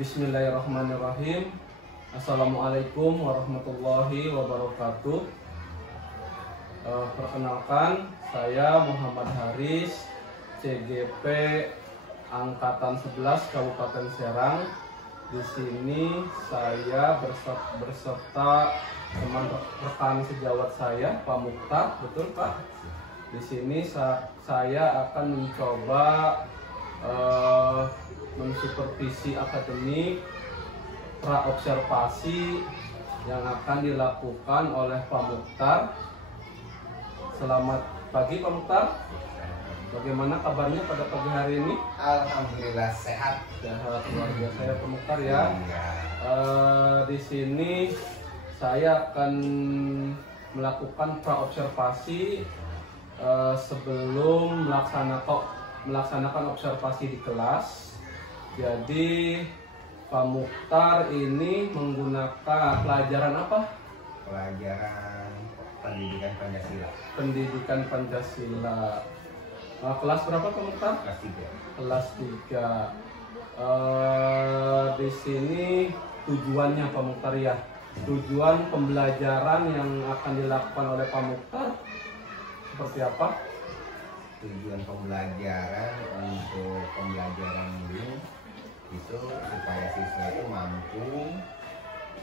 Bismillahirrahmanirrahim. Assalamualaikum warahmatullahi wabarakatuh. Perkenalkan, saya Muhammad Haris, CGP Angkatan 11 Kabupaten Serang. Di sini saya berserta teman rekan sejawat saya, Pak Mukhtar, betul Pak? Di sini saya akan mencoba mensupervisi akademik praobservasi yang akan dilakukan oleh Pak Mukhtar. Selamat pagi Pak Mukhtar. Bagaimana kabarnya pada pagi hari ini? Alhamdulillah sehat. Sehat, luar biasa ya Pak Mukhtar ya. Di sini saya akan melakukan praobservasi sebelum melaksanakan observasi di kelas. Jadi Pak Mukhtar ini menggunakan pelajaran apa? Pelajaran pendidikan Pancasila. Pendidikan Pancasila. Kelas berapa Pak Mukhtar? Kelas 3. Kelas 3. Di sini tujuannya Pak Mukhtar ya. Tujuan pembelajaran yang akan dilakukan oleh Pak Mukhtar seperti apa? Tujuan pembelajaran untuk pembelajaran ini itu supaya siswa itu mampu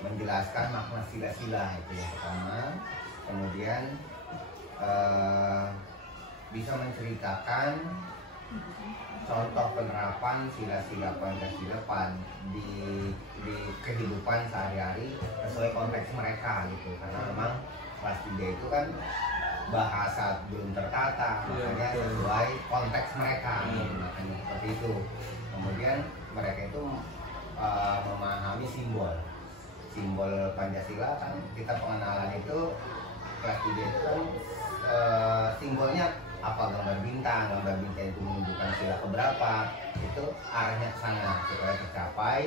menjelaskan makna sila-sila, itu yang pertama. Kemudian bisa menceritakan contoh penerapan sila-sila Pancasila di kehidupan sehari-hari sesuai konteks mereka gitu, karena memang kelas 3 itu kan bahasa belum tertata, makanya sesuai konteks mereka, makanya seperti itu. Kemudian mereka itu memahami simbol Pancasila, kan kita pengenalan itu kelas 3 itu kan simbolnya apa, gambar bintang itu menunjukkan sila keberapa, itu arahnya ke sana supaya tercapai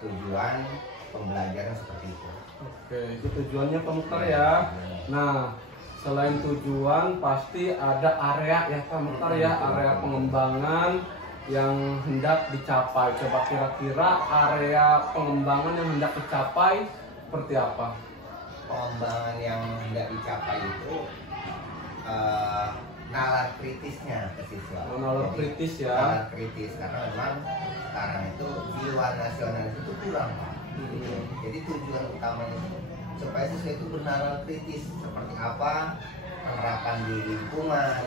tujuan pembelajaran seperti itu. Oke, itu tujuannya Pak Mukhtar ya. Nah, selain tujuan pasti ada area ya Pak Mukhtar ya, area pengembangan yang hendak dicapai. Coba kira-kira area pengembangan yang hendak dicapai seperti apa? Pengembangan yang hendak dicapai itu nalar kritisnya ke siswa. Nalar kritis ya. Nalar kritis, karena memang sekarang itu jiwa nasionalis itu kurang Pak. Jadi tujuan utamanya itu supaya siswa itu bernalar kritis, seperti apa penerapan di lingkungan.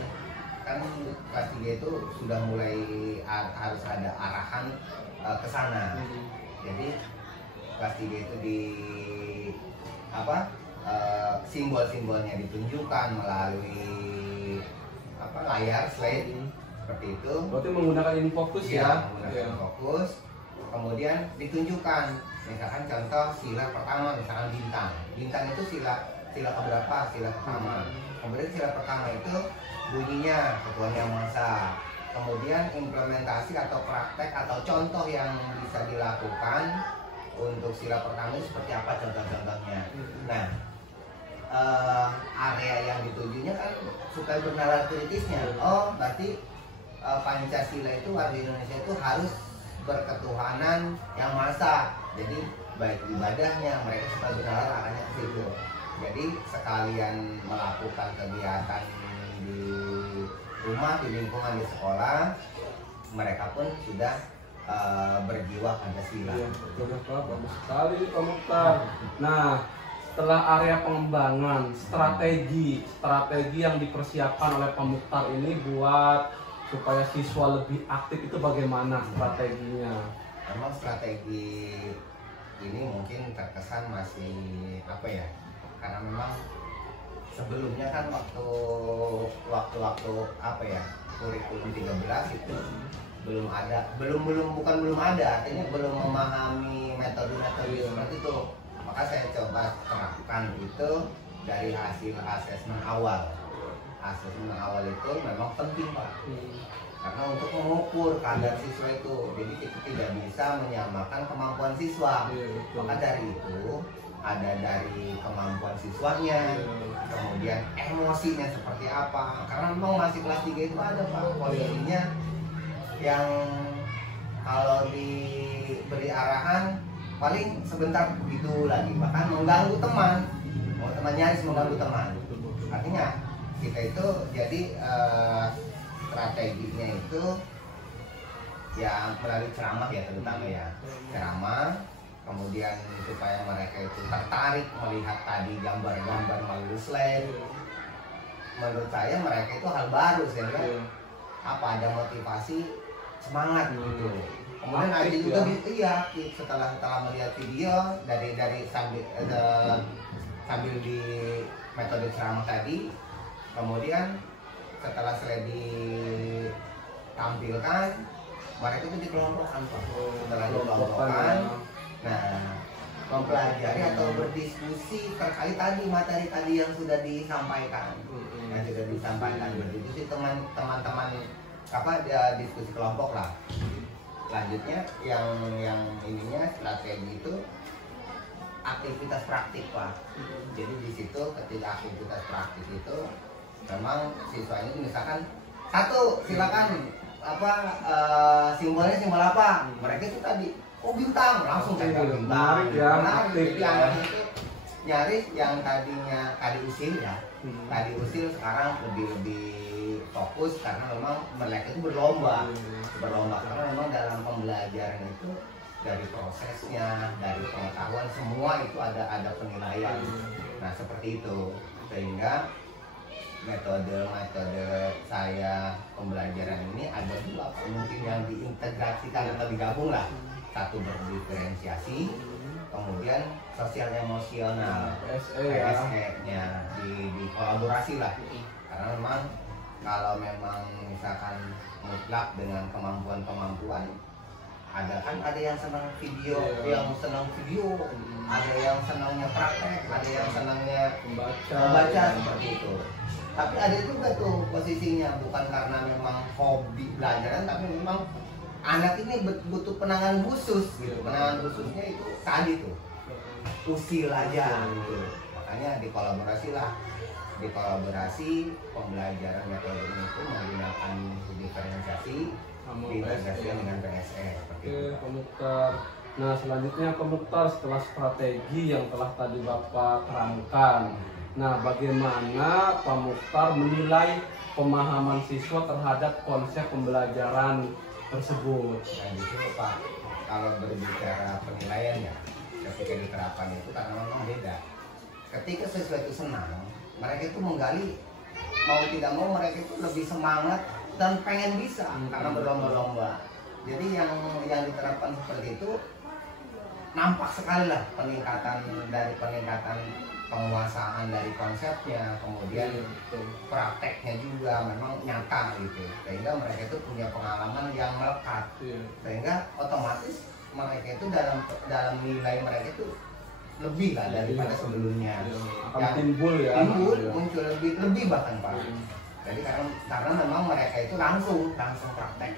Kan kelas 3 itu sudah mulai harus ada arahan ke sana. Jadi kelas 3 itu simbol-simbolnya ditunjukkan melalui layar slide seperti itu. Berarti menggunakan infocus ya? Menggunakan infocus. Kemudian ditunjukkan, misalkan contoh sila pertama, misalkan bintang itu sila keberapa? Sila pertama. Kemudian sila pertama itu bunyinya Ketuhanan Yang Maha Esa. Kemudian implementasi atau praktek atau contoh yang bisa dilakukan untuk sila pertama itu seperti apa contoh-contohnya. Nah, area yang ditujunya kan supaya bernalar kritisnya. Oh, berarti Pancasila itu, warga Indonesia itu harus berketuhanan yang Maha Esa. Jadi baik ibadahnya mereka supaya bernalar arahnya ke situ. Jadi sekalian melakukan kegiatan di rumah, di lingkungan, di sekolah, mereka pun sudah berjiwa Pancasila. Iya, betul Pak, bagus sekali Pak Mukhtar. Nah, setelah area pengembangan, strategi yang dipersiapkan oleh Pak Mukhtar ini buat supaya siswa lebih aktif itu bagaimana strateginya? Memang strategi ini mungkin terkesan masih karena memang sebelumnya kan waktu apa ya, kurikulum 13 itu belum ada, bukan belum ada, artinya belum memahami metode-metode seperti itu. Maka saya coba terapkan itu dari hasil asesmen awal. Asesmen awal itu memang penting, Pak, karena untuk mengukur kadar siswa itu. Jadi kita tidak bisa menyamakan kemampuan siswa. Maka dari itu ada dari kemampuan siswanya, kemudian emosinya seperti apa. Karena memang masih kelas 3 itu ada, Pak, posisinya yang kalau diberi arahan paling sebentar begitu lagi, bahkan mengganggu teman, nyaris mengganggu teman. Artinya kita itu jadi strateginya itu ya melalui ceramah ya, terutama ya ceramah, kemudian supaya mereka itu tertarik melihat tadi gambar-gambar melalui slide. Menurut saya mereka itu hal baru, sehingga apa, ada motivasi, semangat gitu. Kemudian ada juga setelah melihat video dari sambil di metode ceramah tadi, kemudian setelah selesai ditampilkan, mereka itu dikelompokkan, Pak. Setelah dikelompokkan, nah, mempelajari atau berdiskusi terkait tadi materi tadi yang sudah disampaikan, berdiskusi teman-teman apa ya, diskusi kelompok lah. Selanjutnya yang ininya strategi itu aktivitas praktik, Pak. Jadi di situ ketika aktivitas praktik itu memang siswa ini misalkan satu, silakan apa simbolnya simbol apa, mereka itu tadi bintang, langsung cari bintang. Jadi anak itu nyaris yang tadinya tadi usil ya, tadi usil sekarang lebih fokus karena memang mereka itu berlomba karena memang dalam pembelajaran itu dari prosesnya, dari pengetahuan semua itu ada penilaian. Nah seperti itu, sehingga metode saya pembelajaran ini ada dua, mungkin yang diintegrasikan atau digabung lah. Satu berdiferensiasi, kemudian sosial emosional, PSE-nya dikolaborasi lah. Karena memang kalau memang misalkan mutlak dengan kemampuan ada yang senang video, ada yang senangnya praktek, ada yang senangnya membaca seperti itu. Tapi ada juga tuh posisinya bukan karena memang hobi belajaran, tapi memang anak ini butuh penanganan khusus gitu. Penanganan khususnya itu tadi tuh usil aja gitu. Makanya dikolaborasi pembelajaran metode ini itu menggunakan diferensiasi, diintegrasikan dengan PSE. Oke, Pak Mukhtar. Nah selanjutnya Pak Mukhtar, setelah strategi yang telah tadi Bapak terangkan, nah bagaimana Pak Mukhtar menilai pemahaman siswa terhadap konsep pembelajaran tersebut? Nah justru Pak, kalau berbicara penilaian ya, ketika diterapkan itu karena memang beda. Ketika siswa itu senang, mereka itu menggali, mau tidak mau mereka itu lebih semangat dan pengen bisa karena berlomba-lomba. Jadi yang diterapkan seperti itu nampak sekali lah peningkatan penguasaan dari konsepnya, kemudian prakteknya juga memang nyata gitu, sehingga mereka itu punya pengalaman yang melekat, sehingga otomatis mereka itu dalam nilai mereka itu lebih lah daripada sebelumnya. Akan timbul muncul lebih bahkan, Pak. Jadi karena memang mereka itu langsung praktek,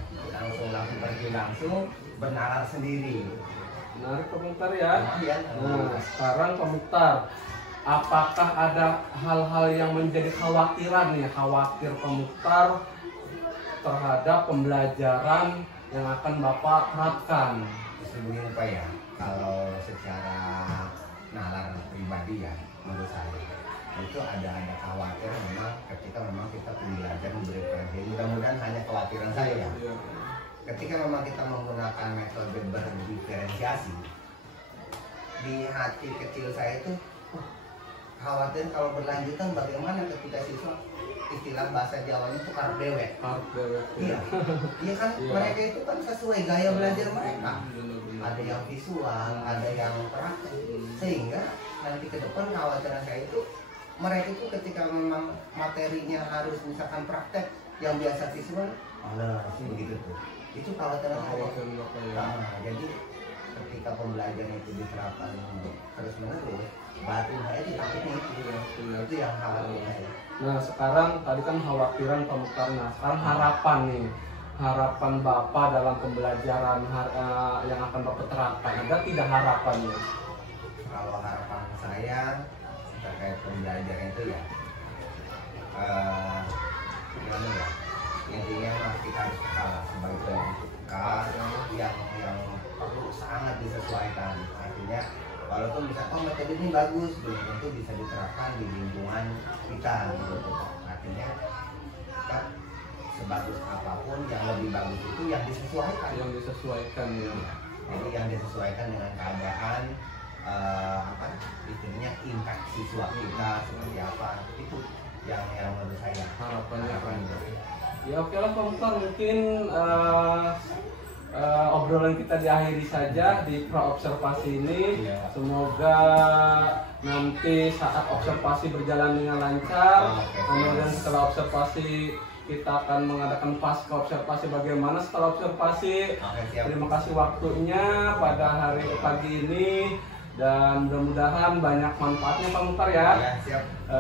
langsung bernalar sendiri. Menarik Pak Mukhtar ya. Nah sekarang Pak Mukhtar, apakah ada hal-hal yang menjadi khawatir Pak Mukhtar terhadap pembelajaran yang akan Bapak terapkan? Sebelumnya Pak ya, kalau secara nalar pribadi ya, menurut saya itu ada khawatir memang ketika memang kita pembelajaran berdiferensiasi. Mudah-mudahan hanya kekhawatiran saya. Ketika memang kita menggunakan metode berdiferensiasi, di hati kecil saya itu khawatir kalau berlanjutan bagaimana ketika siswa, istilah bahasa Jawanya itu karep dewek. Iya kan, mereka itu kan sesuai gaya belajar mereka. Ada yang visual, ada yang praktek, sehingga nanti ke depan khawatiran saya itu mereka itu ketika memang materinya harus misalkan praktek yang biasa siswa, malah begitu tuh. Itu khawatiran saya. Nah, jadi ketika pembelajaran itu diterapkan terus menerus, batin saya itu takutnya itu yang khawatir saya. Nah sekarang tadi kan khawatiran Pak Mukhtar, nah sekarang harapan nih, harapan Bapak dalam pembelajaran yang akan Bapak terapkan, ada tidak harapannya? Kalau harapan saya terkait pembelajaran itu ya, gimana ya, intinya kita harus peka sebagai peka yang perlu sangat disesuaikan. Artinya walaupun misalkan metode ini bagus, belum tentu bisa diterapkan di lingkungan kita gitu. Artinya kita sebagus apapun yang lebih bagus itu yang disesuaikan. Yang disesuaikan ya. Jadi yang disesuaikan dengan keadaan istilahnya impact siswa kita seperti apa, itu yang menurut saya harapannya. Ya oke lah Pak Mukhtar, mungkin obrolan kita diakhiri saja di pra-observasi ini. Semoga nanti saat observasi berjalan dengan lancar. Kemudian setelah observasi kita akan mengadakan pasca observasi bagaimana setelah observasi. Terima kasih waktunya pada pagi ini. Dan mudah-mudahan banyak manfaatnya Pak Mukhtar ya.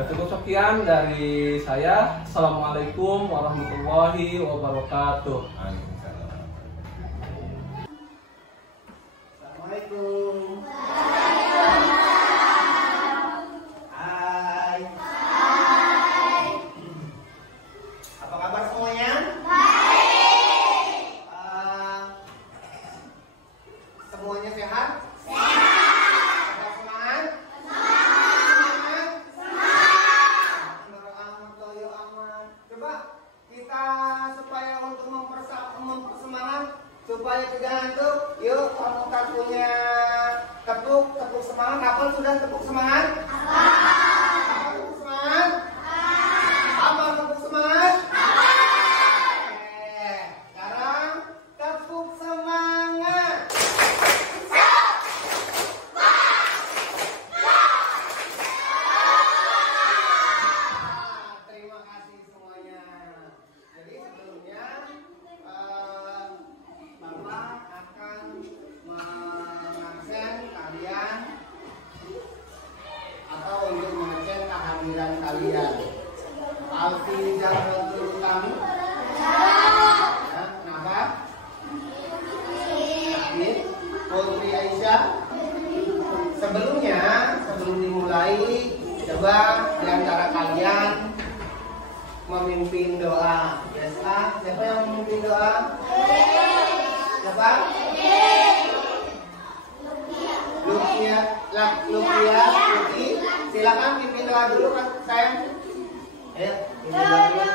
Cukup sekian dari saya. Assalamualaikum warahmatullahi wabarakatuh. Assalamualaikum. Hai. Apa kabar semuanya? Baik. Semuanya sehat? Supaya tidak ngantuk, yuk kalau kita punya tepuk semangat. Kapan sudah tepuk semangat? Apa tepuk semangat? Apa tepuk semangat? Oke, sekarang tepuk semangat. Terima kasih semuanya. Jadi sebelumnya Bapak akan mengabsen kalian atau untuk mengecek kehadiran kalian. Alfi Zahratul Utami. Ya, kenapa? Sakit. Putri Aisyah. Sebelum dimulai, coba di antara kalian memimpin doa. Siapa yang memimpin doa? Siapa? Luki. Silakan pimpin doa dulu Kak sayang. Ayo, pimpin doa dulu.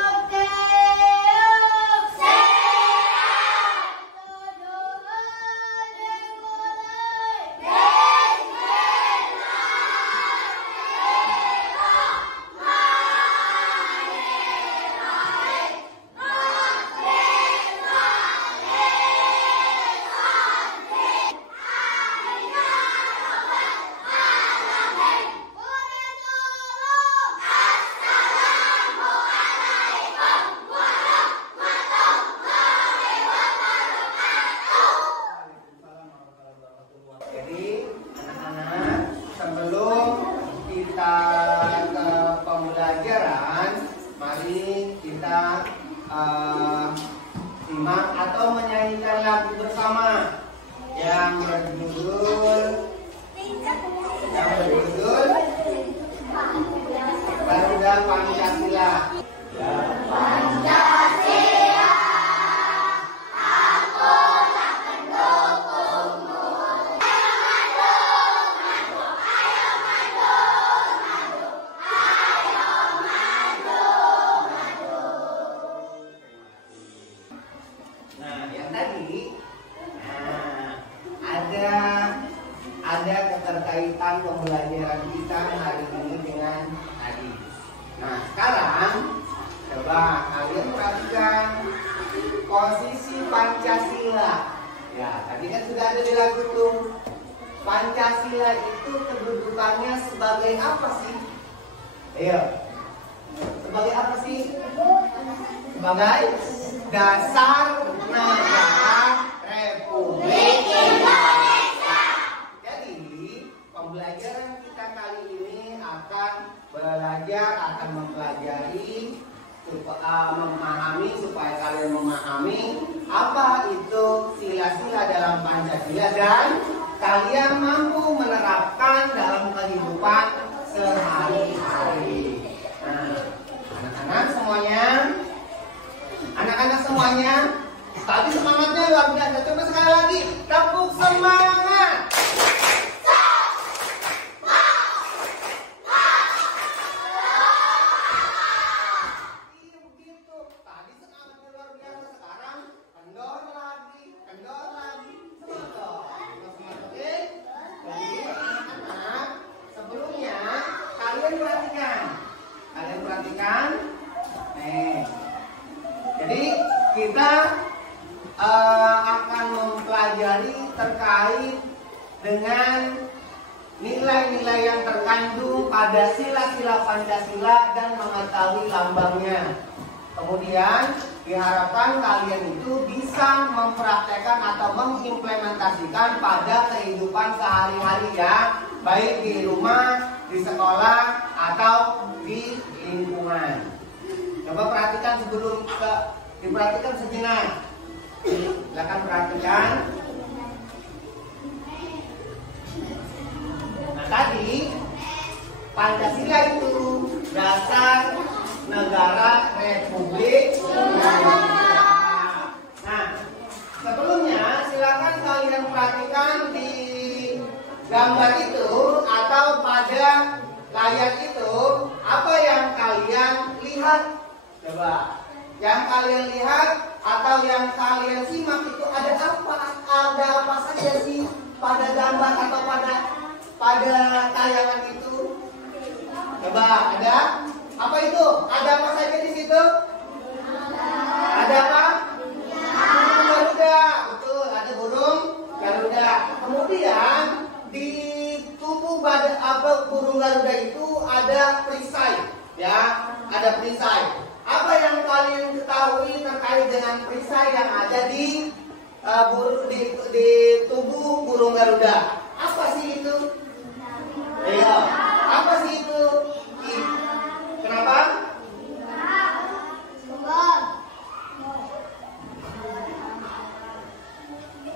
Simak atau menyanyikan lagu bersama yang berjudul Garuda Pancasila. Nah, yang tadi ada keterkaitan pembelajaran kita hari ini dengan tadi. Nah, sekarang coba kalian perhatikan posisi Pancasila. Ya, tadi kan sudah ada di lagu tuh. Pancasila itu kedudukannya sebagai apa sih? Ayo. Sebagai apa sih? Sebagai dasar negara Republik Indonesia. Jadi pembelajaran kita kali ini akan mempelajari memahami supaya kalian memahami apa itu sila-sila dalam Pancasila dan kalian mampu menerapkan dalam kehidupan sehari-hari. Nah, anak-anak semuanya, tadi semangatnya luar biasa. Coba sekali lagi, tepuk semangat. Jadi kita akan mempelajari terkait dengan nilai-nilai yang terkandung pada sila-sila Pancasila dan mengetahui lambangnya. Kemudian diharapkan kalian itu bisa mempraktekkan atau mengimplementasikan pada kehidupan sehari-hari ya, baik di rumah, di sekolah, atau di lingkungan. Coba perhatikan diperhatikan sejenak. Silakan perhatikan. Nah tadi Pancasila itu dasar negara Republik Indonesia. Nah sebelumnya silakan kalian perhatikan di gambar itu atau pada layar itu apa yang kalian lihat. Coba, yang kalian lihat atau yang kalian simak itu ada apa saja sih pada gambar atau pada tayangan itu? Coba, ada apa itu? Ada apa saja di situ? Ada apa? Burung Garuda, betul. Ada burung Garuda. Kemudian di tubuh burung Garuda itu ada perisai, ya, ada perisai. Apa yang kalian ketahui terkait dengan perisai yang ada di tubuh burung Garuda? Apa sih itu? Iya, apa sih itu? Kenapa?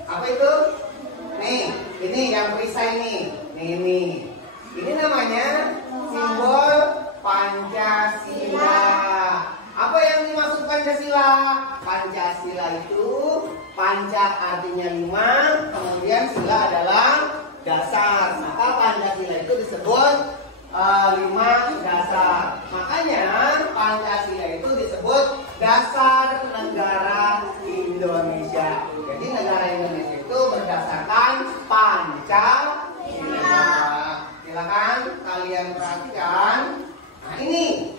Apa itu? Nih, ini yang perisai nih. Nih. Ini namanya simbol Pancasila. Apa yang dimaksud Pancasila? Pancasila itu panca artinya 5, kemudian sila adalah dasar. Maka Pancasila itu disebut 5 dasar. Makanya Pancasila itu disebut dasar negara Indonesia. Jadi negara Indonesia itu berdasarkan Pancasila. Silakan kalian perhatikan. Nah ini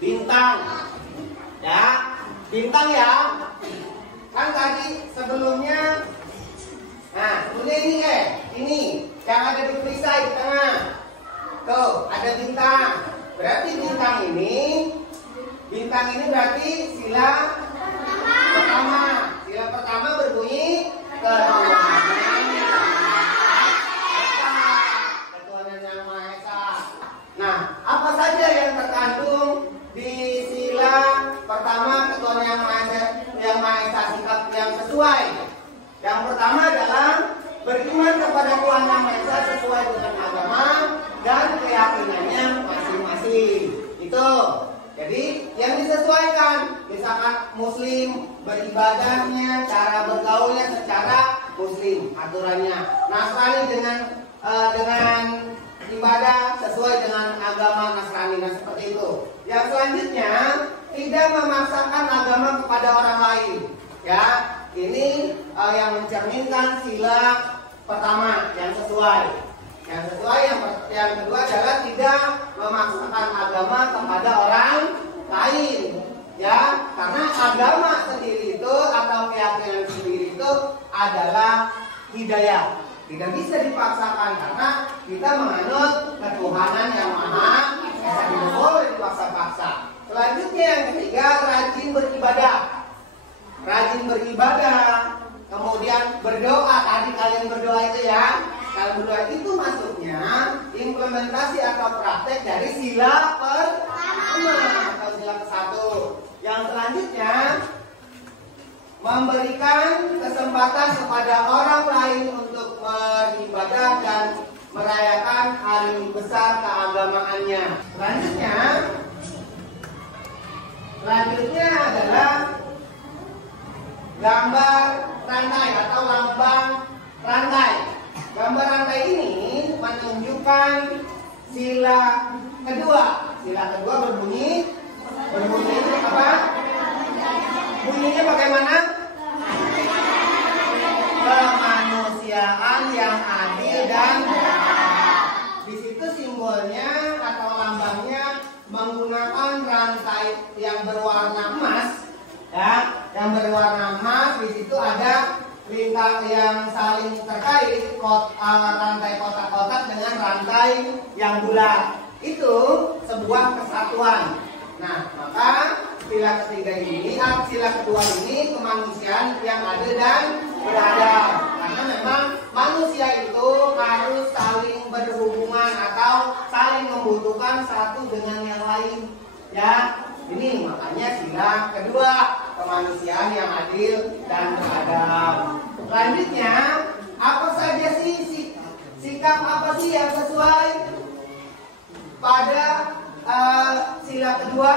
bintang, ya, bintang ya. Kan tadi sebelumnya, nah sebelumnya ini yang ada di perisai di tengah. Tuh ada bintang. Berarti bintang ini berarti sila pertama. Sila pertama berbunyi ketuhanan Yang Maha Esa. Nah, apa saja yang terkandung di sila pertama ketuhanan Yang Maha Esa sikap yang sesuai? Yang pertama adalah beriman kepada Tuhan Yang Maha Esa sesuai dengan agama dan keyakinannya masing-masing. Itu. Jadi yang disesuaikan, misalkan Muslim beribadahnya, cara bergaulnya secara Muslim aturannya. Nasrani dengan ibadah sesuai dengan agama Nasrani, nah seperti itu. Yang selanjutnya tidak memaksakan agama kepada orang lain. Ya, ini yang mencerminkan sila pertama yang sesuai. Yang kedua adalah tidak memaksakan agama kepada orang lain, ya, karena agama sendiri itu atau keyakinan sendiri itu adalah hidayah, tidak bisa dipaksakan karena kita menganut ketuhanan yang Maha Esa. Selanjutnya yang ketiga, rajin beribadah. Rajin beribadah, kemudian berdoa. Tadi kalian berdoa itu ya. Kalau berdoa itu masuknya implementasi atau praktek dari sila pertama atau sila ke-1. Yang selanjutnya, memberikan kesempatan kepada orang lain untuk beribadah dan merayakan hari besar keagamaannya. Selanjutnya adalah gambar rantai atau lambang rantai. Gambar rantai ini menunjukkan sila kedua. Sila kedua berbunyi apa? Bunyinya bagaimana? Kemanusiaan yang adil dan beradab. Di situ simbolnya atau lambangnya menggunakan rantai yang berwarna emas, ya, yang berwarna emas. Di situ ada lingkar yang saling terkait, rantai kotak-kotak dengan rantai yang bulat. Itu sebuah kesatuan. Nah, maka sila ketiga ini, sila kedua ini kemanusiaan yang adil dan beradab. Karena memang manusia itu harus saling berhubungan atau saling membutuhkan satu dengan yang lain. Ya, ini makanya sila kedua, kemanusiaan yang adil dan beradab. Selanjutnya, apa saja sih sikap apa sih yang sesuai pada sila kedua?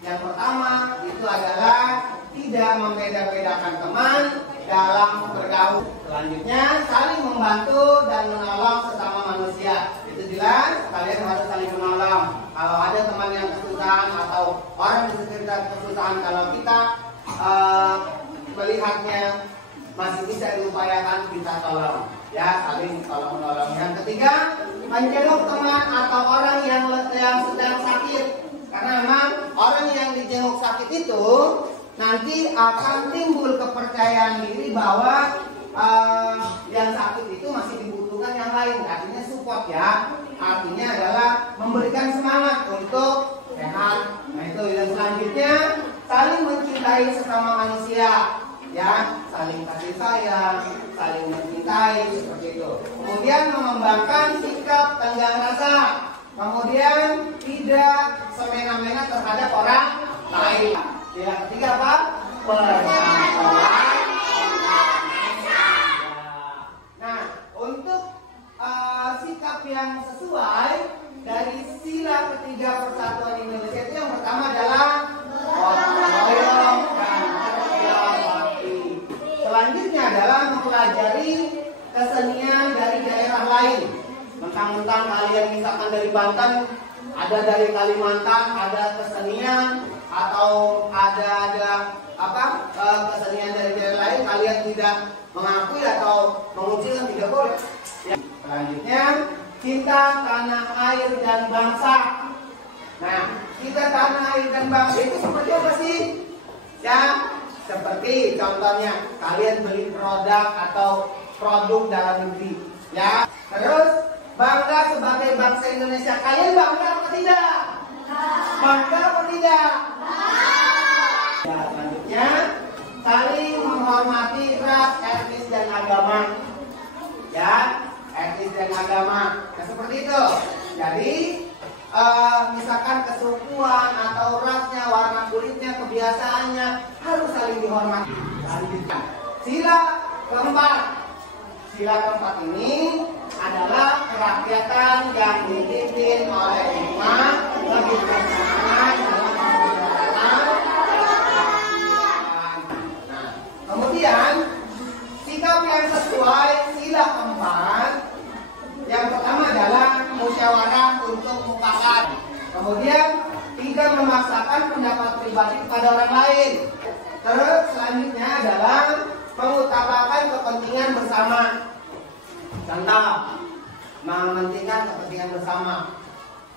Yang pertama itu adalah tidak membeda-bedakan teman dalam bergaul. Selanjutnya, saling membantu dan menolong sesama manusia. Itu jelas, kalian harus saling menolong. Kalau ada teman yang kesusahan atau orang di sekitar kesusahan, kalau kita melihatnya masih bisa diupayakan, kita tolong. Ya, saling tolong menolong. Yang ketiga, menjenguk teman atau orang yang sedang sakit. Karena memang orang yang dijenguk sakit itu nanti akan timbul kepercayaan diri bahwa yang sakit itu masih dibutuhkan yang lain. Artinya support ya. Artinya adalah memberikan semangat untuk sehat. Nah itu yang selanjutnya, saling mencintai sesama manusia. Ya, saling kasih sayang, saling mencintai, seperti itu. Kemudian mengembangkan sikap tenggang rasa. Kemudian tidak semena-mena terhadap orang lain. Yang ketiga apa? Persatuan. Nah, untuk sikap yang sesuai dari sila ketiga persatuan Indonesia itu yang pertama adalah gotong royong dan kerja bakti. Selanjutnya adalah mempelajari kesenian dari daerah lain. Mentang-mentang kalian misalkan dari Banten, ada dari Kalimantan, ada kesenian atau ada kesenian dari daerah lain, kalian tidak mengakui atau mengucilkan, tidak boleh. Ya. Selanjutnya, cinta tanah air dan bangsa. Nah, cinta tanah air dan bangsa itu seperti apa sih? Ya, seperti contohnya kalian beli produk atau produk dalam negeri. Ya, terus bangga sebagai bangsa Indonesia. Kalian bangga apa tidak? Bangga apa tidak? Ya, selanjutnya, saling menghormati ras, etnis dan agama. Ya, etnis dan agama. Nah, seperti itu. Jadi, misalkan kesukuan atau rasnya, warna kulitnya, kebiasaannya harus saling dihormati. Selanjutnya, sila keempat. Sila keempat ini adalah kerakyatan yang dipimpin oleh hikmah, kebijaksanaan dalam pemerintahan. Nah, kemudian sikap yang sesuai sila keempat, yang pertama adalah musyawarah untuk mufakat. Kemudian tidak memaksakan pendapat pribadi kepada orang lain. Terus selanjutnya adalah mengutamakan kepentingan bersama. Contoh, mementingkan kepentingan bersama.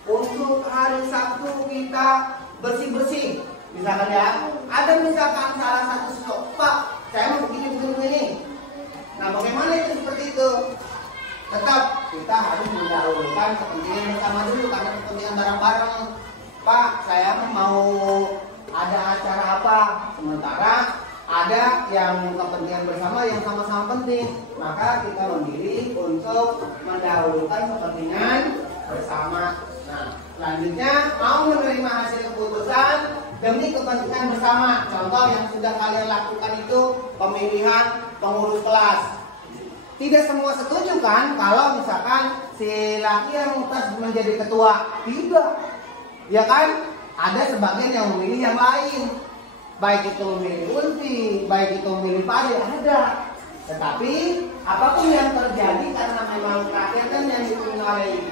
Untuk hari Sabtu kita bersih-bersih. Misalkan ya, ada misalkan salah satu stok, Pak, saya mau begini. Nah, bagaimana itu seperti itu? Tetap kita harus mendahulukan kepentingan bersama dulu, karena kepentingan bareng-bareng. Pak, saya mau Sementara ada yang kepentingan bersama yang sama-sama penting, maka kita memilih untuk mendahulukan kepentingan bersama. Nah, selanjutnya mau menerima hasil keputusan demi kepentingan bersama. Contoh yang sudah kalian lakukan itu pemilihan pengurus kelas. Tidak semua setuju kan kalau misalkan si laki yang menjadi ketua? Tidak. Ya kan? Ada sebagian yang memilih yang lain. Baik itu memilih Ulfi, baik itu memilih Fadil, ada. Tetapi apapun yang terjadi karena memang rakyat kan yang dipilih oleh 5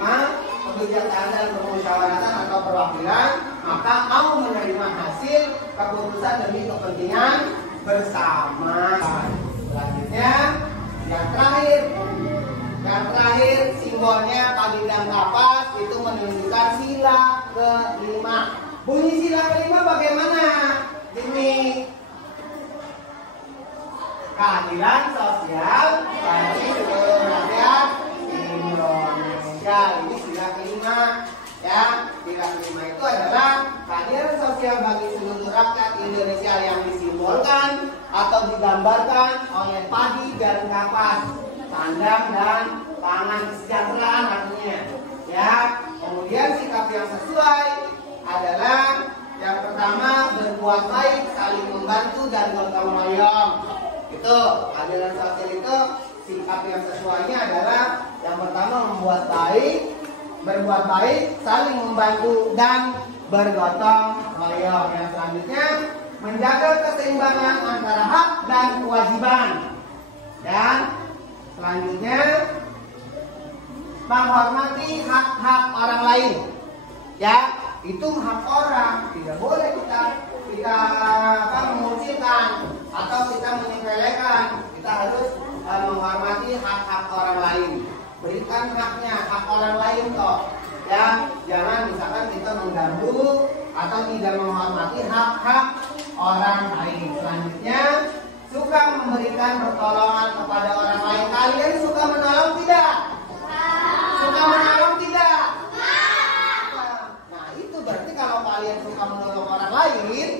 kebijakan dan permusyawaratan atau perwakilan, maka mau menerima hasil keputusan demi kepentingan bersama. Selanjutnya yang terakhir simbolnya pagidang kapas itu menunjukkan sila kelima. Bunyi sila kelima bagaimana? Ini keadilan sosial bagi seluruh rakyat Indonesia. Ini sila kelima, ya. Sila kelima itu adalah keadilan sosial bagi seluruh rakyat Indonesia yang disimbolkan atau digambarkan oleh padi dan kapas, sandang dan pangan kesejahteraan artinya, ya. Kemudian sikap yang sesuai adalah yang pertama berbuat baik, saling membantu dan gotong royong. Itu keadilan sosial itu sikap yang sesuainya adalah yang pertama berbuat baik, saling membantu dan bergotong royong. Yang selanjutnya menjaga keseimbangan antara hak dan kewajiban. Dan selanjutnya menghormati hak-hak orang lain. Ya, itu hak orang, tidak boleh kita mengucilkan atau kita menyepelekan. Kita harus menghormati hak-hak orang lain. Berikan haknya, hak orang lain kok. Ya, jangan misalkan kita mengganggu atau tidak menghormati hak-hak orang lain. Selanjutnya, suka memberikan pertolongan kepada orang lain. Kalian suka menolong tidak? Suka menolong tidak? Berarti kalau kalian suka menolong orang lain,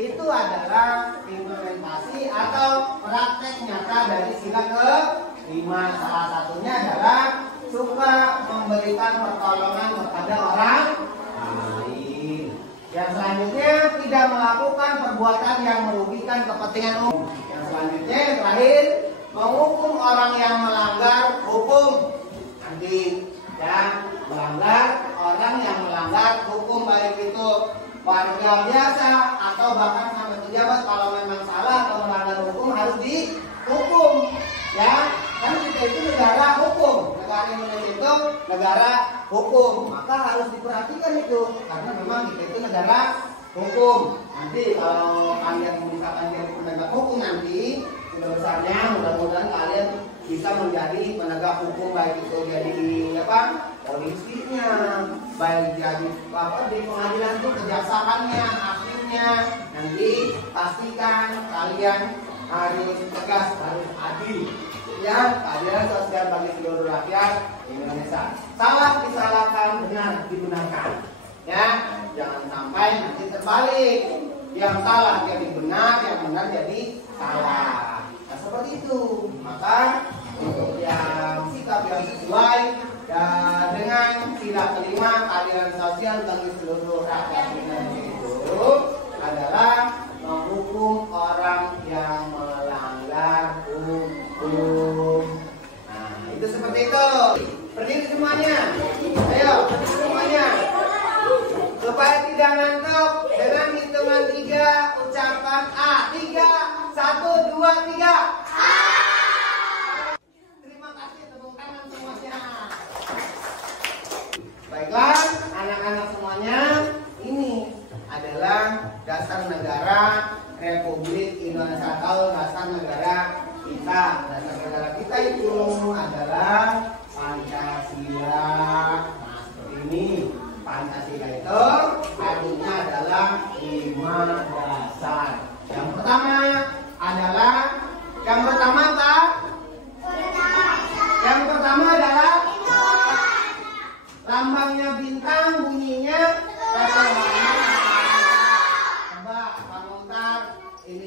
itu adalah implementasi atau praktek nyata dari sila ke-5. Salah satunya adalah suka memberikan pertolongan kepada orang lain. Yang selanjutnya tidak melakukan perbuatan yang merugikan kepentingan umum. Yang selanjutnya yang terakhir menghukum orang yang melanggar hukum. Nanti ya, melanggar orang yang melanggar hukum, baik itu warga biasa atau bahkan sampai pejabat. Kalau memang salah atau melanggar hukum harus dihukum, ya. Kan kita itu negara hukum, negara Indonesia itu negara hukum, maka harus diperhatikan itu karena memang kita itu negara hukum. Nanti kalau kalian misalkan jadi penegak hukum nanti sudah besarnya, mudah-mudahan kalian bisa menjadi penegak hukum, baik itu jadi polisinya, baik jadi di pengadilan itu kejaksaannya, hakimnya. Nanti pastikan kalian harus tegas, harus adil, ya. Keadilan sosial bagi seluruh rakyat Indonesia. Salah disalahkan, benar dibenarkan, ya. Jangan sampai nanti terbalik, yang salah jadi benar, yang benar jadi salah. Nah, seperti itu. Maka untuk yang sikap yang sesuai dan dengan sila kelima keadilan sosial bagi seluruh rakyat Indonesia itu adalah menghukum orang yang melanggar hukum. Nah, itu seperti itu. Berdiri semuanya. Ayo, berdiri semuanya. Supaya tidak ngantuk, dengan hitungan 3 ucapkan A. 3, 1, 2, 3. A. Terima kasih, tepuk tangan semuanya. Baiklah, anak-anak semuanya, ini adalah dasar negara Republik Indonesia atau dasar negara kita. Dasar negara kita itu adalah Pancasila. Nah, seperti ini. Pancasila itu artinya adalah 5 dasar. Yang pertama adalah apa? Yang pertama adalah lambangnya bintang, bunyinya coba Pak Montar, ini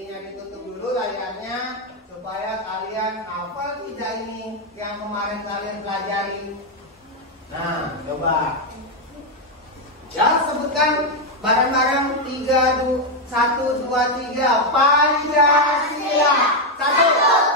1, 2, 3. Pancasila. 1.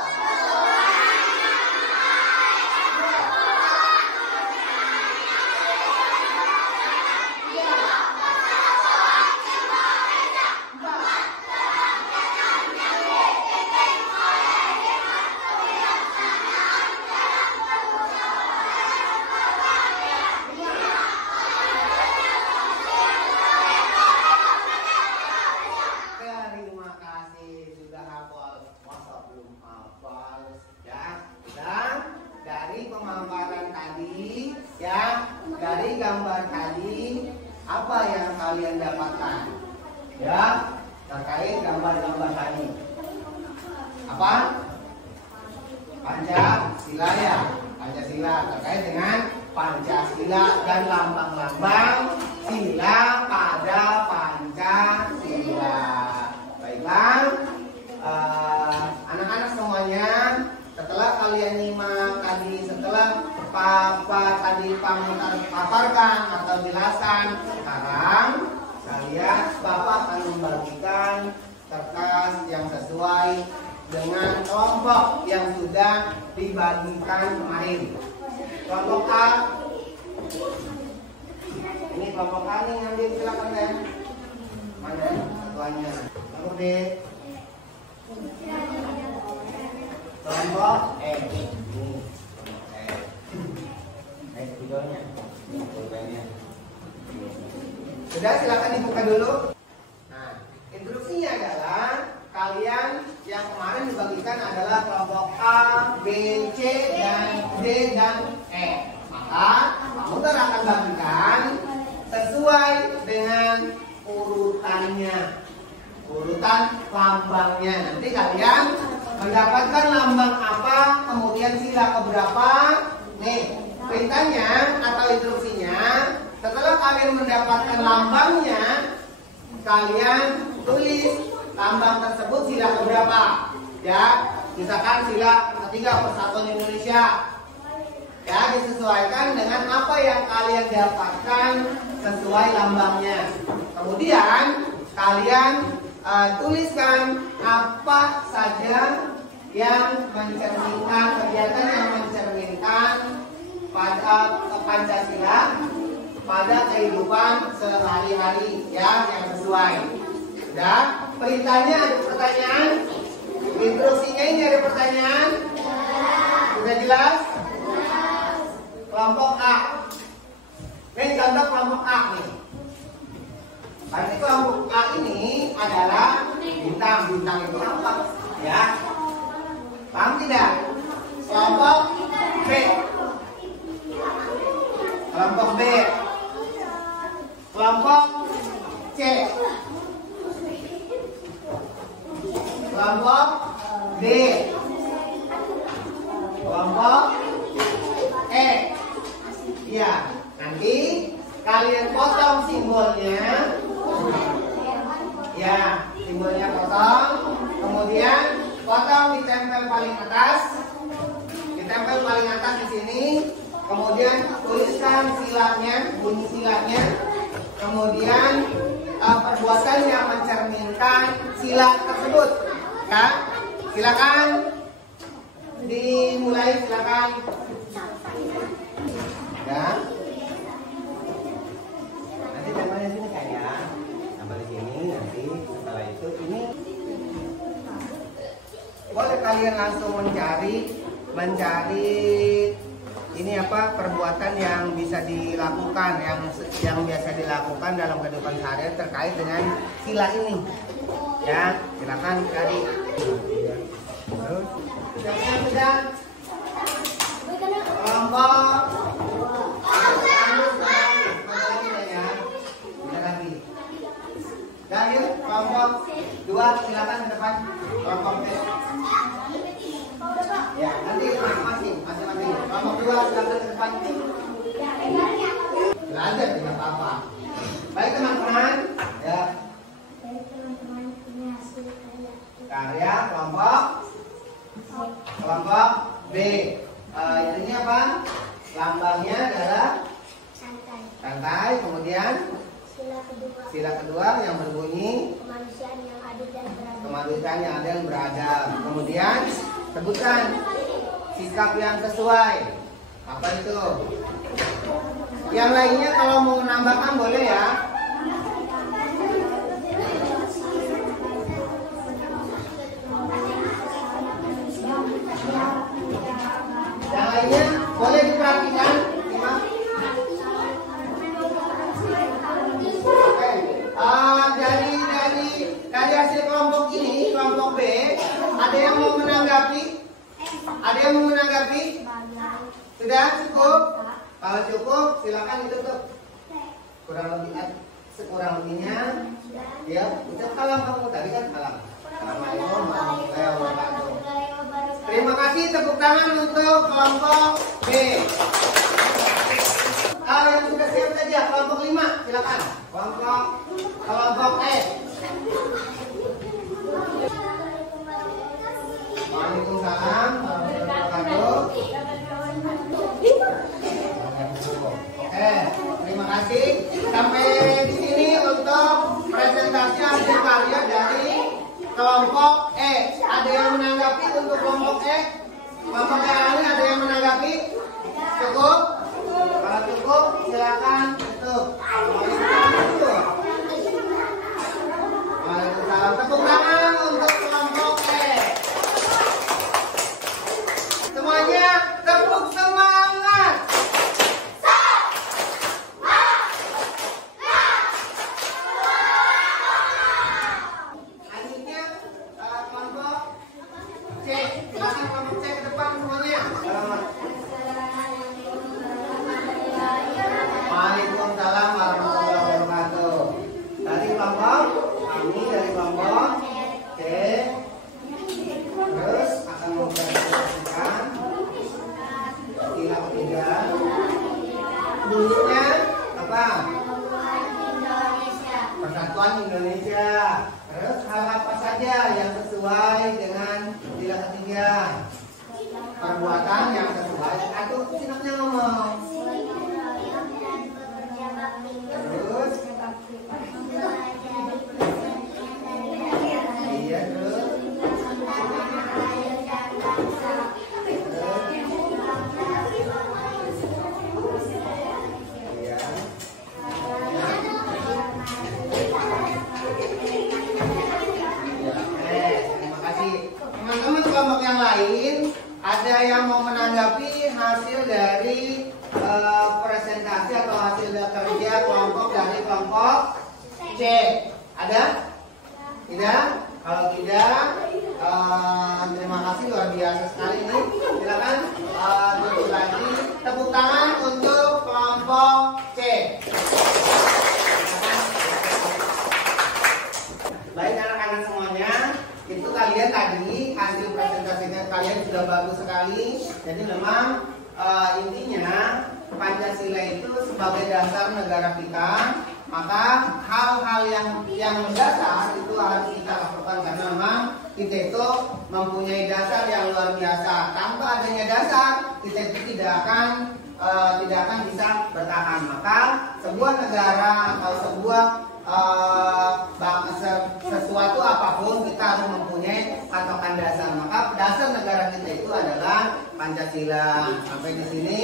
Terima kasih sudah hafal. Masa belum hafal ya. Dan dari pemaparan tadi ya, dari gambar tadi apa yang kalian dapatkan? Ya, terkait gambar-gambar tadi. Apa? Pancasila ya. Pancasila terkait dengan Pancasila dan lambang-lambang sila pada Pancasila. Baiklah, anak-anak semuanya, setelah kalian nyimak tadi, setelah Papa tadi paparkan atau jelaskan, sekarang kalian Bapak akan membagikan kertas yang sesuai dengan kelompok yang sudah dibagikan kemarin. Kelompok A, ini kelompok A nih, ngambil silakan ya. Mana satuannya? Kelompok B, kelompok E. Videonya. Sudah, silakan dibuka dulu. Nah, instruksinya adalah kalian yang kemarin dibagikan adalah kelompok A, B, C, dan D dan E. Maka kamu akan bagikan sesuai dengan urutannya, urutan lambangnya. Nanti kalian mendapatkan lambang apa, kemudian sila keberapa. Nih, perintahnya atau instruksinya, setelah kalian mendapatkan lambangnya, kalian tulis lambang tersebut sila keberapa. Ya, misalkan sila ketiga Persatuan Indonesia. Ya, disesuaikan dengan apa yang kalian dapatkan sesuai lambangnya. Kemudian kalian tuliskan apa saja yang mencerminkan, kegiatan yang mencerminkan pada Pancasila pada kehidupan sehari-hari ya, yang sesuai. Sudah, perintahnya ada pertanyaan, instruksinya ini ada pertanyaan, sudah jelas? Kelompok A, ini contoh kelompok A nih. Berarti kelompok A ini adalah bintang. Bintang itu apa? Ya, paham tidak? Kelompok B, kelompok B, kelompok C, kelompok D, kelompok E. Ya, nanti kalian potong simbolnya. Ya, simbolnya potong. Kemudian potong ditempel paling atas. Ditempel paling atas di sini. Kemudian tuliskan silanya, bunyi silanya. Kemudian perbuatan yang mencerminkan sila tersebut. Ya, silakan dimulai, silakan. Ya. Nanti tempelnya sini kayak, tambah di sini. Nanti setelah itu ini boleh kalian langsung mencari ini apa perbuatan yang bisa dilakukan, yang biasa dilakukan dalam kehidupan sehari terkait dengan sila ini. Ya, silakan cari. Terus sudah kelompok dari kelompok 2 silakan ke depan. Kelompok B. Ya, nanti masing-masing. Kelompok 2 silakan ke depan. Belajar tidak apa-apa. Baik teman-teman, ya. Karya kelompok B. Ini apa? Lambangnya adalah santai. Kemudian sila kedua yang berbunyi memadukan yang ada yang beradab. Kemudian sebutkan sikap yang sesuai. Apa itu? Yang lainnya kalau mau menambahkan boleh ya. Yang lainnya boleh diperhatikan. Dari hasil kelompok ini, kelompok B, ada yang mau menanggapi? Ada yang mau menanggapi? Sudah cukup? Kalau cukup, silakan ditutup. Kurang lebihnya, ya. Ucap salam kamu tadi kan salam. Assalamualaikum warahmatullahi wabarakatuh. Terima kasih, tepuk tangan untuk kelompok B. Yang sudah siap saja, kelompok 5, silakan. Kelompok E. Waalaikumsalam warahmatullahi wabarakatuh. Oke, terima kasih. Sampai di sini untuk presentasi hasil karya dari kelompok E. Ada yang menanggapi untuk kelompok E? Kelompok E ini ada yang menanggapi? Cukup? Kalau cukup, silakan tutup. Waalaikumsalam. Tepuk tangan untuk kelompok E. Semuanya tepuk semangat. Selanjutnya kelompok C. Silakan kelompok C ke depan semuanya. Waalaikumsalam warahmatullahi wabarakatuh. Dari kelompok kami dari kelompok C, terus akan mempresentasikan istilah ketiga. Bunyinya apa? Persatuan Indonesia. Terus hal apa saja yang sesuai dengan istilah ketiga? Perbuatan yang sesuai atau sinaknya ngomong. Terus iya terus terima kasih teman-teman. Kelompok yang lain ada yang mau menanggapi hasil dari presentasi atau hasil kerja kelompok dari kelompok C? Ada? Tidak? Kalau tidak, terima kasih, luar biasa sekali ini. Silakan tutup lagi. Tepuk tangan untuk kelompok C. Baik anak-anak semuanya, itu kalian tadi hasil presentasinya kalian sudah bagus sekali. Jadi memang intinya Pancasila itu sebagai dasar negara kita, maka hal-hal yang mendasar itu harus kita lakukan karena memang kita itu mempunyai dasar yang luar biasa. Tanpa adanya dasar, kita itu tidak akan bisa bertahan. Maka sebuah negara atau sebuah sesuatu apapun kita harus mempunyai patokan dasar. Maka dasar negara kita itu adalah Pancasila. Sampai di sini.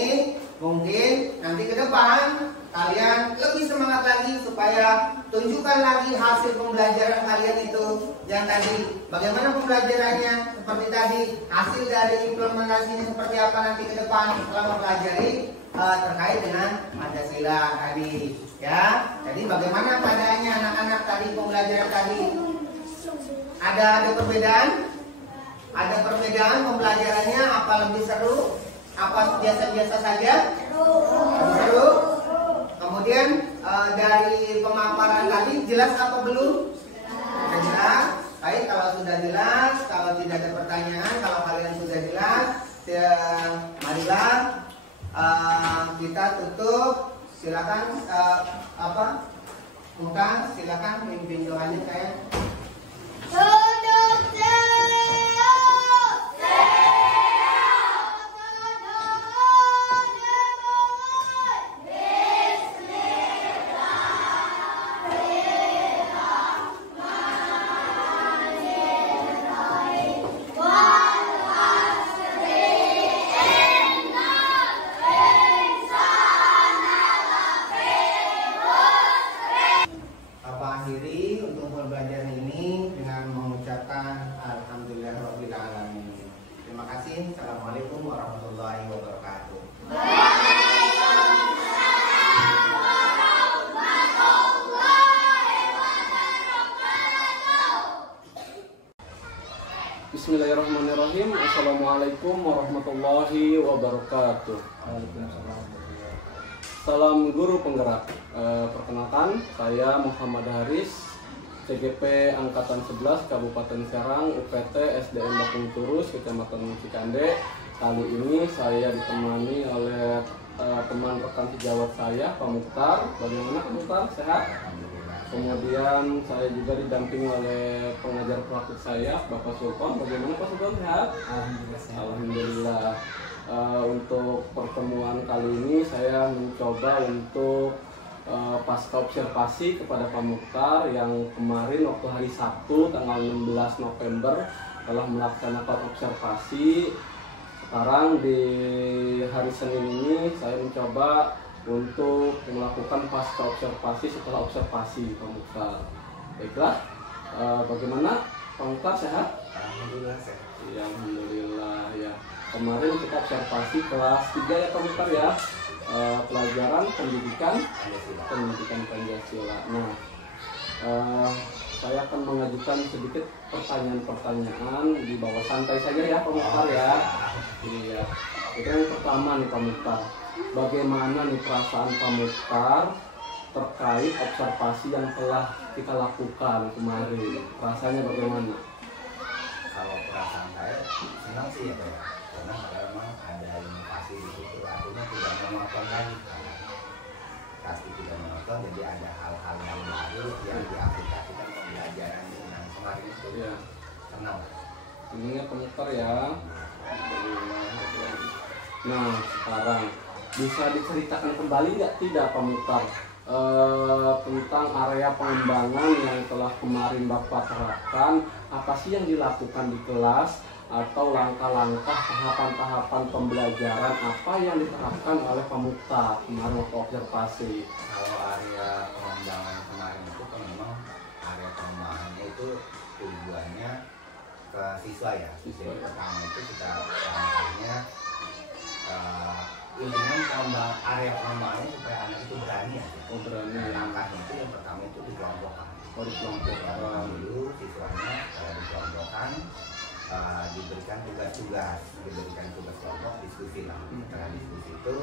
Mungkin nanti ke depan kalian lebih semangat lagi supaya tunjukkan lagi hasil pembelajaran kalian itu yang tadi. Bagaimana pembelajarannya seperti tadi, hasil dari implementasinya seperti apa nanti ke depan setelah mempelajari terkait dengan Pancasila tadi. Ya, jadi bagaimana padanya anak-anak tadi pembelajaran tadi? Ada perbedaan? Ada perbedaan pembelajarannya? Apa lebih seru? Apa biasa-biasa saja? Seru. Kemudian dari pemaparan tadi jelas atau belum? Jelas. Baik, kalau sudah jelas, kalau tidak ada pertanyaan, kalau kalian sudah jelas, marilah kita tutup. Silakan bukan, silakan pimpin doanya saya. Bismillahirrahmanirrahim. Assalamualaikum warahmatullahi wabarakatuh. Salam guru penggerak. Perkenalkan, saya Muhammad Haris, CGP Angkatan 11 Kabupaten Serang, UPT SDN Bakung Turus, Kecamatan Cikande. Kali ini saya ditemani oleh teman rekan sejawat saya, Pak Mukhtar. Bagaimana Pak Mukhtar? Sehat? Kemudian saya juga didampingi oleh pengajar praktik saya, Bapak Sultan. Bagaimana Pak Sultan, sehat? Alhamdulillah sehat. Alhamdulillah. Untuk pertemuan kali ini saya mencoba untuk pasca observasi kepada Pak Mukhtar yang kemarin waktu hari Sabtu tanggal 16 November telah melaksanakan observasi. Sekarang di hari Senin ini saya mencoba untuk melakukan pasca observasi setelah observasi Pak Mukhtar. Baiklah, bagaimana Pak Mukhtar, sehat? Alhamdulillah sehat. Ya, alhamdulillah ya. Kemarin kita observasi kelas 3 ya Pak Mukhtar ya. Pelajaran pendidikan Pancasila. Nah, saya akan mengajukan sedikit pertanyaan-pertanyaan di bawah santai saja ya Pak Mukhtar ya. Iya. Itu yang pertama nih Pak Mukhtar. Bagaimana nih perasaan Pak Mukhtar terkait observasi yang telah kita lakukan kemarin? Rasanya bagaimana? Kalau perasaan saya senang sih ya Pak ya, karena memang ada inovasi di situ, artinya tidak monoton lagi. Pasti tidak monoton, jadi ada hal-hal yang baru yang diaplikasikan pembelajaran yang kemarin itu. Ya. Senang. Ini Pak Mukhtar ya. Nah, sekarang bisa diceritakan kembali nggak tidak Pak Mukhtar tentang area pengembangan yang telah kemarin Bapak terapkan? Apa sih yang dilakukan di kelas atau langkah-langkah tahapan-tahapan pembelajaran apa yang diterapkan oleh Pak Mukhtar kemarin waktu observasi? Kalau area pengembangan kemarin itu kan memang area pengembangannya itu tujuannya ke siswa ya. Siswa. Jadi pertama itu kita langkahnya intinya area pengembangannya supaya anak itu berani ya. Oh, berani. Nah, langkahnya itu yang pertama itu dikelompokkan. Oh, dikelompokkan. Dulu siswanya dikelompokkan, diberikan tugas-tugas, diberikan tugas kelompok, diskusi lah. Setelah diskusi itu,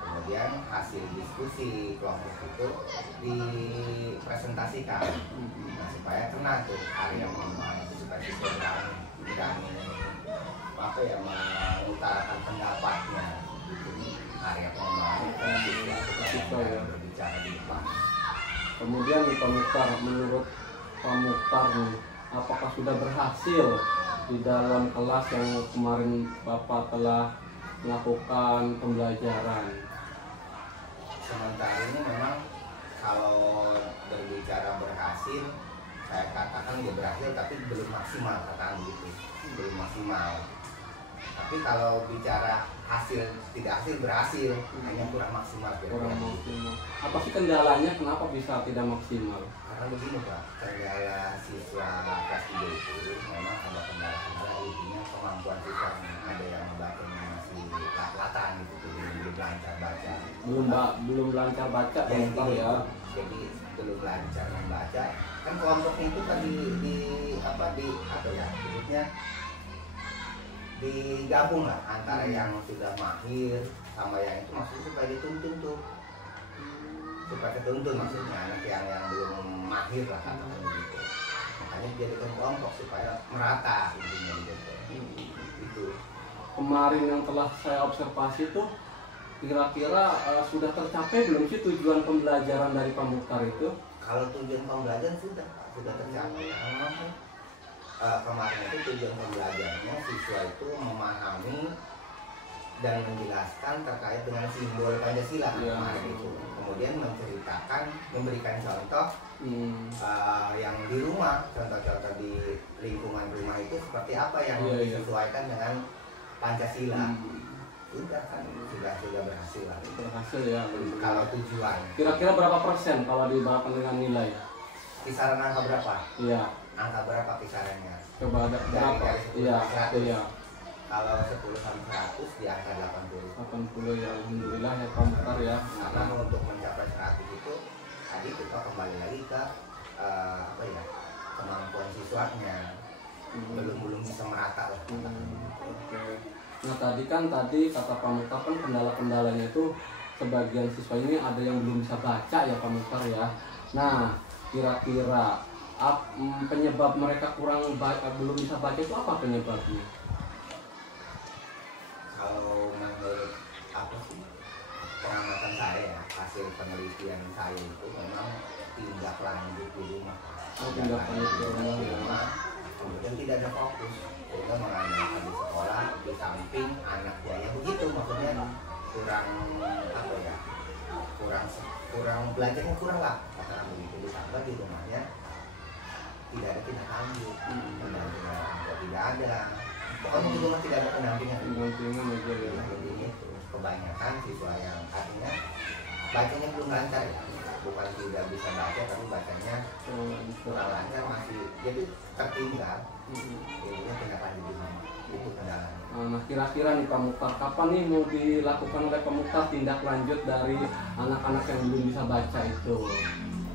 kemudian hasil diskusi kelompok itu dipresentasikan. Nah, supaya kena tuh area pengembangan itu supaya siswa berani apa ya, mengutarakan pendapatnya. Area pengembangan Siswa ya. berbicara di depan. Kemudian nih Pak Mukhtar, menurut Pak Mukhtar nih, apakah sudah berhasil di dalam kelas yang kemarin Bapak telah melakukan pembelajaran? Sementara ini memang kalau berbicara berhasil, saya katakan dia berhasil tapi belum maksimal, katakan gitu, belum maksimal. Tapi kalau bicara hasil tidak hasil berhasil, hanya kurang maksimal. Kurang maksimal. Apa sih kendalanya? Kenapa bisa tidak maksimal? Karena begini Pak, kendala siswa kelas 3 itu memang ada kendala-kendala, intinya kemampuan siswa, ada yang membacanya masih lat-latan gitu, belum lancar baca. Belum lancar baca Pak Mukhtar ya. Jadi belum lancar membaca. Kan kelompoknya itu tadi di apa ya, maksudnya digabung lah antara yang sudah mahir sama yang itu, maksudnya supaya dituntun tuh, supaya dituntun maksudnya anak yang belum mahir lah katakan begitu. Makanya dijadikan kelompok supaya merata intinya gitu. Itu Kemarin yang telah saya observasi itu kira-kira sudah tercapai belum sih tujuan pembelajaran dari Pak Mukhtar itu? kalau tujuan pembelajaran sudah tercapai. Memang kemarin itu tujuan pembelajarannya siswa itu memahami dan menjelaskan terkait dengan simbol Pancasila kemarin itu. Kemudian memberikan contoh yang di rumah, contoh-contoh di lingkungan rumah itu seperti apa yang disesuaikan dengan Pancasila. Sudah kan sudah berhasil lah. Berhasil ya. Kalau tujuan. Kira-kira berapa persen kalau dibawakan dengan nilai? Kisaran angka berapa? Iya. Angka berapa kisarannya? Coba ada berapa? Iya. Kalau 10 sampai 100 di angka 80. 80 ya, alhamdulillah ya Pak Mukhtar ya. Karena untuk mencapai 100 itu tadi kita kembali lagi ke kemampuan siswanya. belum bisa merata lah. Oke. Nah tadi kata Pak Mukhtar kan kendala-kendalanya itu sebagian siswa ini ada yang belum bisa baca ya Pak Mukhtar ya. Nah kira-kira penyebab mereka belum bisa baca itu apa penyebabnya? Kalau menurut apa sih pengamatan saya ya, hasil penelitian saya itu memang tindak lanjut di rumah. Tindak lanjut di rumah. Kemudian tidak ada fokus, sehingga mengandalkan di sekolah di samping anaknya ya begitu, maksudnya kurang apa ya, kurang belajarnya kurang lah kata begitu, ditambah di rumahnya tidak ada tindak lanjut, pendampingan tidak ada, pokoknya di rumah tidak ada pendampingan aja ya. Jadi itu kebanyakan siswa yang artinya bacanya belum lancar ya, bukan tidak bisa baca tapi bacanya kurang lancar, masih jadi tertinggal. Jadinya tindak lanjut di rumah itu kendalanya. Nah kira-kira nih Pak Mukhtar, kapan nih mau dilakukan oleh Pak Mukhtar tindak lanjut dari anak-anak yang belum bisa baca itu?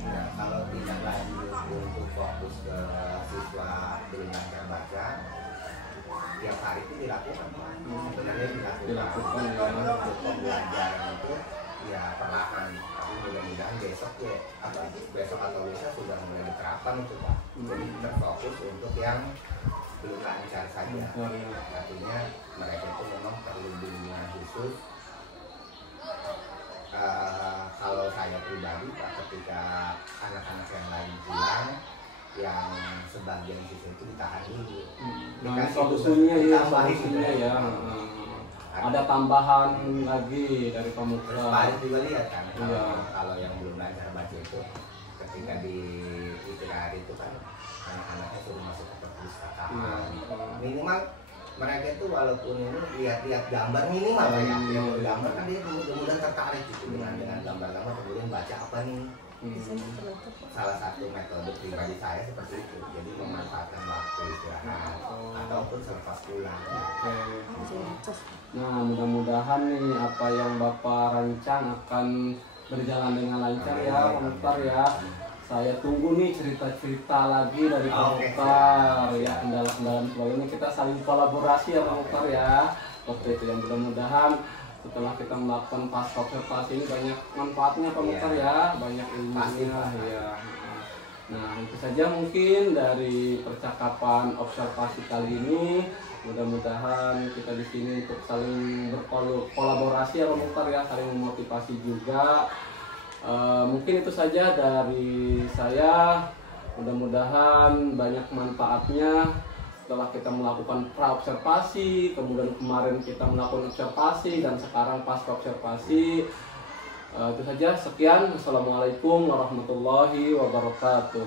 Nah, kalau tindak lanjut untuk fokus ke siswa belum lancar baca, tiap hari itu dilakukan. Sebenarnya dilakukan ya. Untuk pembelajaran itu ya perlahan, tapi mudah-mudahan besok atau lusa sudah mulai diterapkan itu Pak. Jadi terfokus untuk yang belum lancar saja. Artinya mereka itu memang perlu bimbingan khusus. Kalau saya pribadi Pak, ketika anak-anak yang lain pulang, yang sebagian siswa itu ditahan dulu. Solusinya ya. Ada tambahan lagi dari Pak Mukhtar. Pak juga lihat kan, kalau yang belum lancar baca itu, ketika di istirahat itu kan anak-anaknya suruh masuk ke perpustakaan. Minimal mereka itu walaupun ini lihat-lihat gambar minimal ya, yang gambar kan dia mudah-mudahan tertarik gitu dengan gambar-gambar, kemudian baca apa nih. Salah satu metode pribadi saya seperti itu, jadi memanfaatkan waktu istirahat ataupun selepas pulang. Nah mudah-mudahan nih apa yang Bapak rancang akan berjalan dengan lancar ya Pak Mukhtar ya. Saya tunggu nih cerita-cerita lagi dari Pak Mukhtar ya, kendala-kendala sebagainya, kita saling kolaborasi ya Pak Mukhtar ya. Seperti itu yang mudah-mudahan setelah kita melakukan pasca observasi ini banyak manfaatnya Pak Mukhtar ya, banyak ilmunya ya. Nah itu saja mungkin dari percakapan observasi kali ini. Mudah-mudahan kita di sini untuk saling berkolaborasi ya Pak Mukhtar ya, saling memotivasi juga. Mungkin itu saja dari saya. Mudah-mudahan banyak manfaatnya setelah kita melakukan pra-observasi, kemudian kemarin kita melakukan observasi, dan sekarang pasca observasi. Itu saja, sekian. Assalamualaikum warahmatullahi wabarakatuh.